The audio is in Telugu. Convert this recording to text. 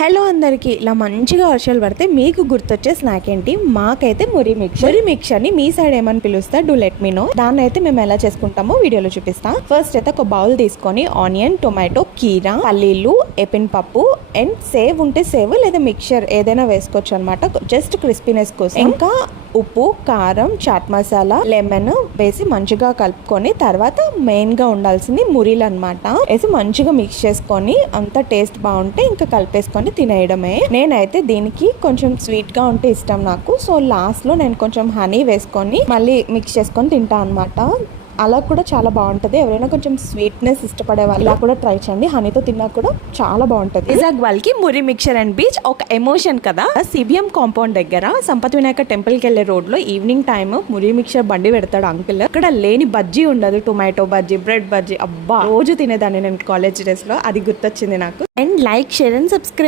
హలో అందరికీ, ఇలా మంచిగా వర్షాలు పడితే మీకు గుర్తొచ్చే స్నాక్ ఏంటి? మాకైతే మురి మిక్చర్ ని మీ సైడ్ ఏమని పిలుస్తా డూ లెట్ మీ నో. దాన్ని అయితే మేము ఎలా చేసుకుంటామో వీడియోలో చూపిస్తా. ఫస్ట్ అయితే ఒక బౌల్ తీసుకొని ఆనియన్, టొమాటో, కీరా, పల్లీలు, ఎపిన్ పప్పు అండ్ సేవ్ ఉంటే సేవ్ లేదా మిక్చర్ ఏదైనా వేసుకోవచ్చు అనమాట, జస్ట్ క్రిస్పీనెస్ కోసం. ఇంకా ఉప్పు, కారం, చాట్ మసాలా, లెమన్ వేసి మంచిగా కలుపుకొని తర్వాత మెయిన్ గా ఉండాల్సింది మురీలు అనమాట వేసి మంచిగా మిక్స్ చేసుకొని అంత టేస్ట్ బాగుంటే ఇంకా కలిపేసుకొని తినేయడమే. నేనైతే దీనికి కొంచెం స్వీట్ గా ఉంటే ఇష్టం నాకు, సో లాస్ట్ లో నేను కొంచెం హనీ వేసుకొని మళ్ళీ మిక్స్ చేసుకొని తింటా అనమాట. అలా కూడా చాలా బాగుంటది. ఎవరైనా కొంచెం స్వీట్నెస్ ఇష్టపడే వాళ్ళు ఇలా కూడా ట్రై చేయండి. హనీతో తిన్నా కూడా చాలా బాగుంటది. ఇజాగ్ వాళ్ళకి మురి మిక్చర్ అండ్ బీచ్ ఒక ఎమోషన్ కదా. సిబిఎం కాంపౌండ్ దగ్గర సంపత్ వినాయక టెంపుల్ కి వెళ్లే రోడ్ లో ఈవినింగ్ టైమ్ మురి మిక్చర్ బండి పెడతాడు అంకుల్. ఇక్కడ లేని బజ్జీ ఉండదు, టొమాటో బజ్జీ, బ్రెడ్ బజ్జీ, అబ్బా రోజు తినేదాన్ని నేను కాలేజ్ డేస్ లో. అది గుర్తొచ్చింది నాకు. And like, share and subscribe.